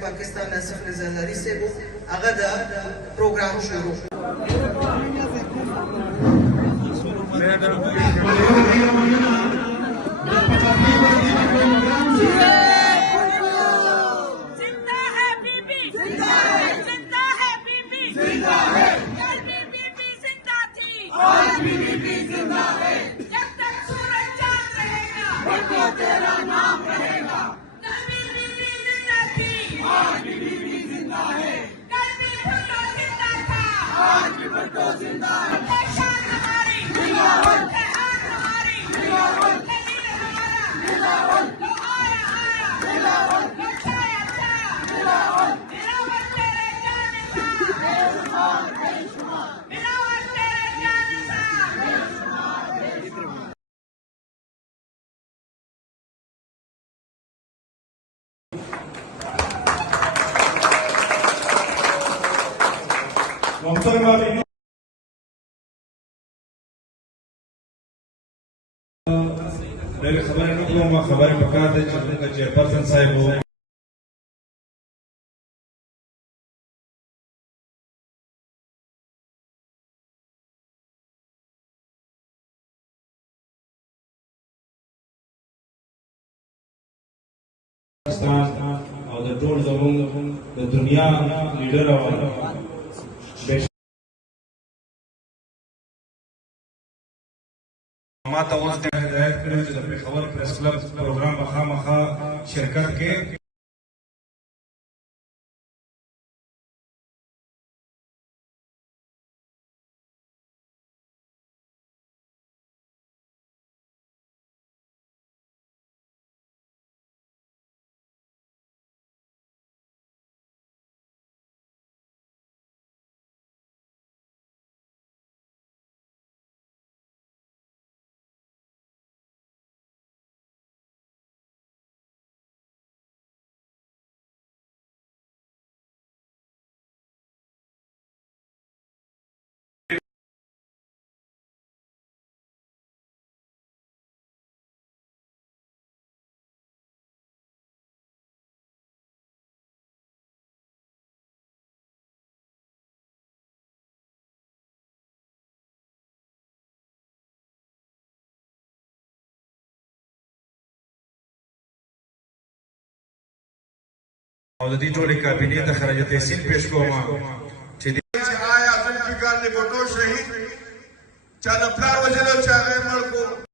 پاکستان آصف رضا لاري صاحب هغه د پروګرام شروع ډېرې خبرې نه کوم خبرې پکار دی چې زموږ چیرپرسن صاحب و او د ټول زموږ د دنیا لیډر او ما ته اوس ډېر هدایت کړی چې د پېښور پریس کلب پروګرام به خامخا شرکت کې او د دې ټولې کابینې ته خراج تحسین پیش کوم چې آیا ذوالفقار د بوټو شهید چا د پلار وجلو چا غیر مړ کو